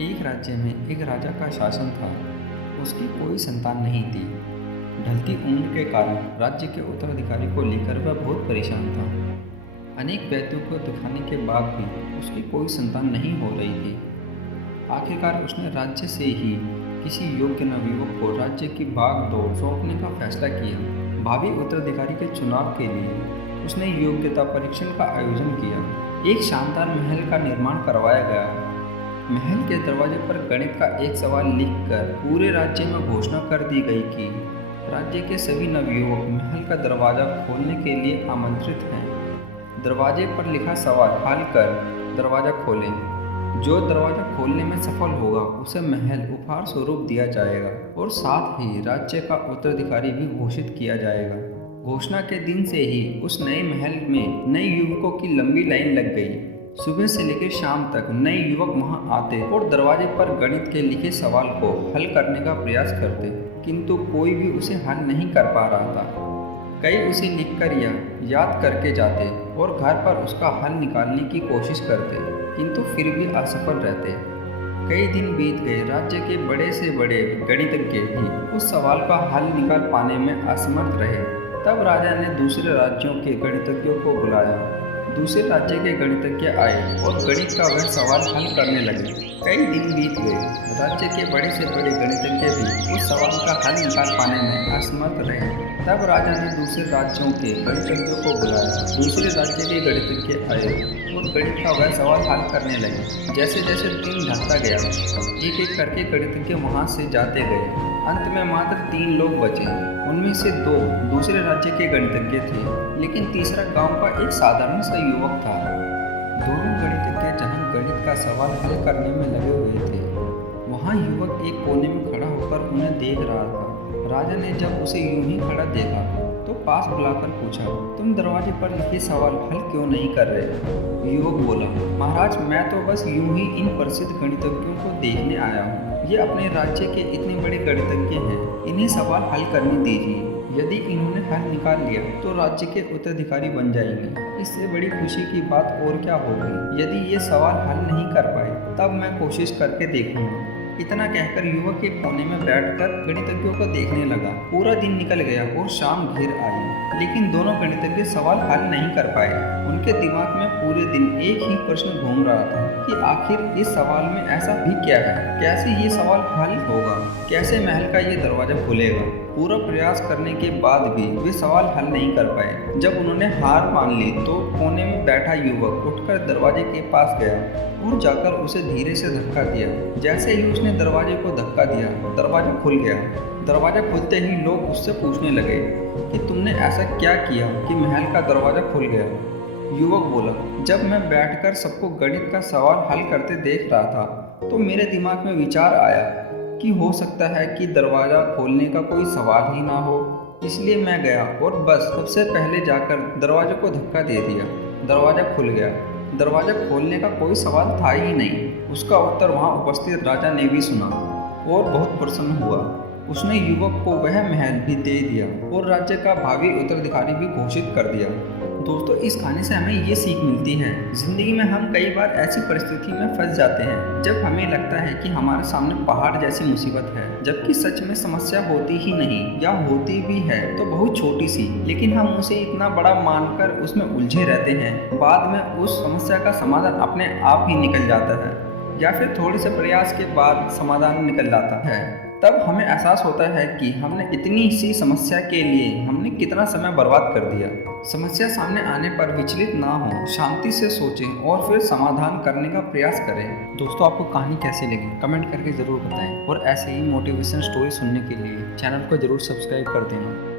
एक राज्य में एक राजा का शासन था। उसकी कोई संतान नहीं थी। ढलती उम्र के कारण राज्य के उत्तराधिकारी को लेकर वह बहुत परेशान था। अनेक वैद्यों को दिखाने के बाद भी उसकी कोई संतान नहीं हो रही थी। आखिरकार उसने राज्य से ही किसी योग्य नवयुवक को राज्य की बागडोर सौंपने का फैसला किया। भावी उत्तराधिकारी के चुनाव के लिए उसने योग्यता परीक्षण का आयोजन किया। एक शानदार महल का निर्माण करवाया गया। महल के दरवाजे पर गणित का एक सवाल लिखकर पूरे राज्य में घोषणा कर दी गई कि राज्य के सभी नवयुवक महल का दरवाजा खोलने के लिए आमंत्रित हैं। दरवाजे पर लिखा सवाल हल कर दरवाजा खोलें। जो दरवाजा खोलने में सफल होगा उसे महल उपहार स्वरूप दिया जाएगा और साथ ही राज्य का उत्तराधिकारी भी घोषित किया जाएगा। घोषणा के दिन से ही उस नए महल में नए युवकों की लंबी लाइन लग गई। सुबह से लेकर शाम तक नए युवक वहां आते और दरवाजे पर गणित के लिखे सवाल को हल करने का प्रयास करते, किंतु कोई भी उसे हल नहीं कर पा रहा था। कई उसे लिखकर या याद करके जाते और घर पर उसका हल निकालने की कोशिश करते, किंतु फिर भी असफल रहते। कई दिन बीत गए। राज्य के बड़े से बड़े गणितज्ञ भी उस सवाल का हल निकाल पाने में असमर्थ रहे। तब राजा ने दूसरे राज्यों के गणितज्ञों को बुलाया। दूसरे राज्य के गणितज्ञ आए और गणित का वह सवाल हल करने लगे। कई दिन बीत गए। राज्य के बड़े से बड़े गणितज्ञ भी उस सवाल का हल निकाल पाने में असमर्थ रहे। तब राजा ने दूसरे राज्यों के गणितज्ञों को बुलाया। दूसरे राज्य के गणितज्ञ आए और गणित का वह सवाल हल करने लगे। जैसे जैसे दिन ढलता गया, एक एक करके गणितज्ञ वहां से जाते गए। अंत में मात्र 3 लोग बचे। उनमें से 2 दूसरे राज्य के गणितज्ञ थे, लेकिन तीसरा गांव का एक साधारण सा युवक था। दोनों गणितज्ञ जहां गणित का सवाल हल करने में लगे हुए थे, वहां युवक एक कोने में खड़ा होकर उन्हें देख रहा था। राजा ने जब उसे यूं ही खड़ा देखा तो पास बुलाकर पूछा, तुम दरवाजे पर लिखे सवाल हल क्यों नहीं कर रहे? युवक बोला, महाराज, मैं तो बस यूं ही इन प्रसिद्ध गणितज्ञों को देखने आया हूँ। ये अपने राज्य के इतने बड़े गणितज्ञ हैं, इन्हें सवाल हल करने दीजिए। यदि इन्होंने हल निकाल लिया तो राज्य के उत्तराधिकारी बन जाएंगे। इससे बड़ी खुशी की बात और क्या होगी। यदि ये सवाल हल नहीं कर पाए तब मैं कोशिश करके देखूंगा। इतना कहकर युवक एक कोने में बैठकर गणितज्ञों को देखने लगा। पूरा दिन निकल गया और शाम घिर आई, लेकिन दोनों गणितज्ञ सवाल हल नहीं कर पाए। उनके दिमाग में पूरे दिन एक ही प्रश्न घूम रहा था कि आखिर इस सवाल में ऐसा भी क्या है, कैसे ये सवाल हल होगा, कैसे महल का ये दरवाजा खुलेगा। पूरा प्रयास करने के बाद भी वे सवाल हल नहीं कर पाए। जब उन्होंने हार मान ली तो कोने में बैठा युवक उठकर दरवाजे के पास गया और जाकर उसे धीरे से धक्का दिया। जैसे ही उसने दरवाजे को धक्का दिया, दरवाजा खुल गया। दरवाजा खुलते ही लोग उससे पूछने लगे कि तुमने ऐसा क्या किया कि महल का दरवाजा खुल गया? युवक बोला, जब मैं बैठकर सबको गणित का सवाल हल करते देख रहा था तो मेरे दिमाग में विचार आया कि हो सकता है कि दरवाज़ा खोलने का कोई सवाल ही ना हो। इसलिए मैं गया और बस सबसे पहले जाकर दरवाजे को धक्का दे दिया। दरवाज़ा खुल गया। दरवाज़ा खोलने का कोई सवाल था ही नहीं। उसका उत्तर वहाँ उपस्थित राजा ने भी सुना और बहुत प्रसन्न हुआ। उसने युवक को वह महल भी दे दिया और राज्य का भावी उत्तराधिकारी भी घोषित कर दिया। दोस्तों, इस कहानी से हमें ये सीख मिलती है, जिंदगी में हम कई बार ऐसी परिस्थिति में फंस जाते हैं जब हमें लगता है कि हमारे सामने पहाड़ जैसी मुसीबत है, जबकि सच में समस्या होती ही नहीं, या होती भी है तो बहुत छोटी सी, लेकिन हम उसे इतना बड़ा मानकर उसमें उलझे रहते हैं। बाद में उस समस्या का समाधान अपने आप ही निकल जाता है, या फिर थोड़े से प्रयास के बाद समाधान निकल जाता है। तब हमें एहसास होता है कि हमने इतनी सी समस्या के लिए हमने कितना समय बर्बाद कर दिया। समस्या सामने आने पर विचलित ना हो, शांति से सोचें और फिर समाधान करने का प्रयास करें। दोस्तों, आपको कहानी कैसी लगी कमेंट करके ज़रूर बताएं और ऐसे ही मोटिवेशन स्टोरी सुनने के लिए चैनल को ज़रूर सब्सक्राइब कर देना।